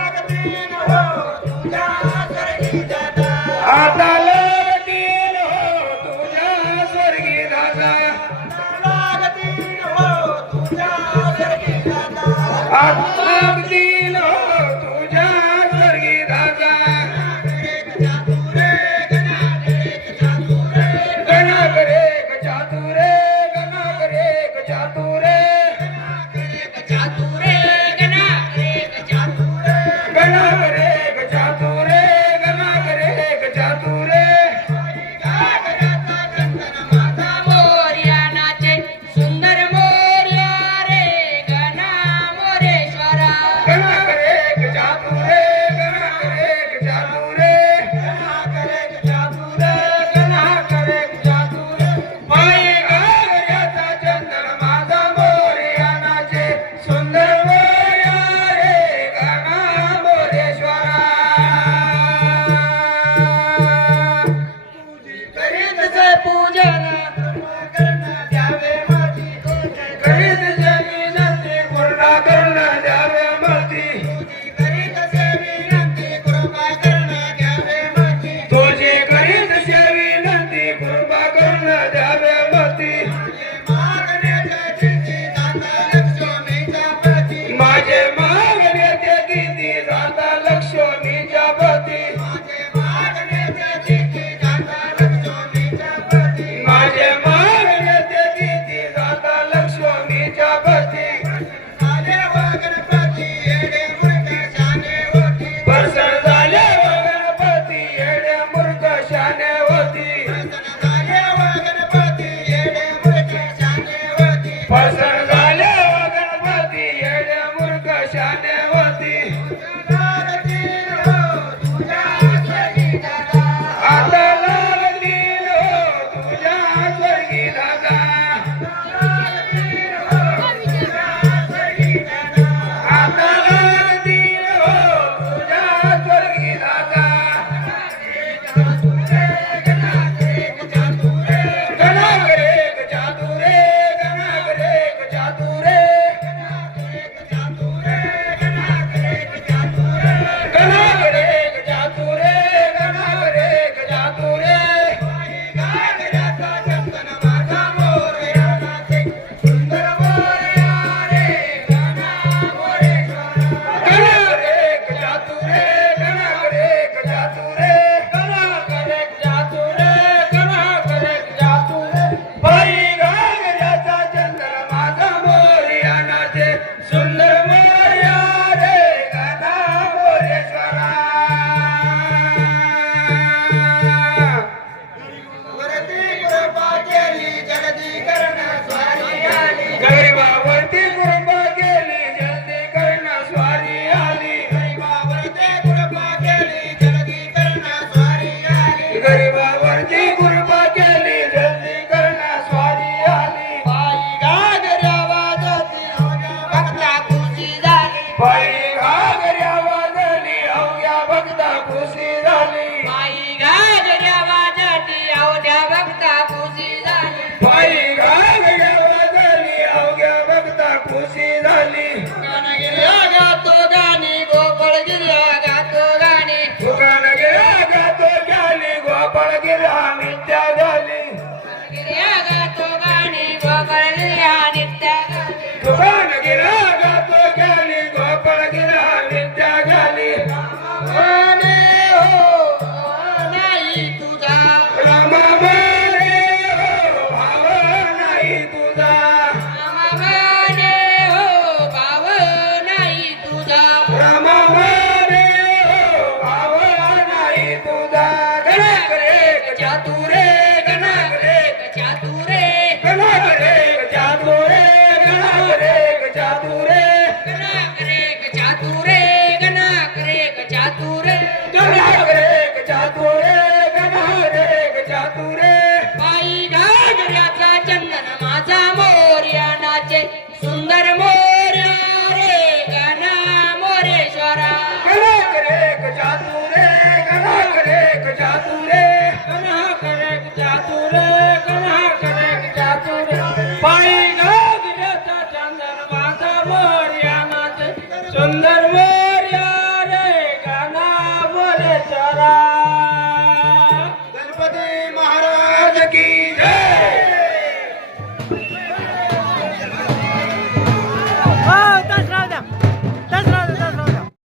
Like a ठिकाणा गेले गा तो गा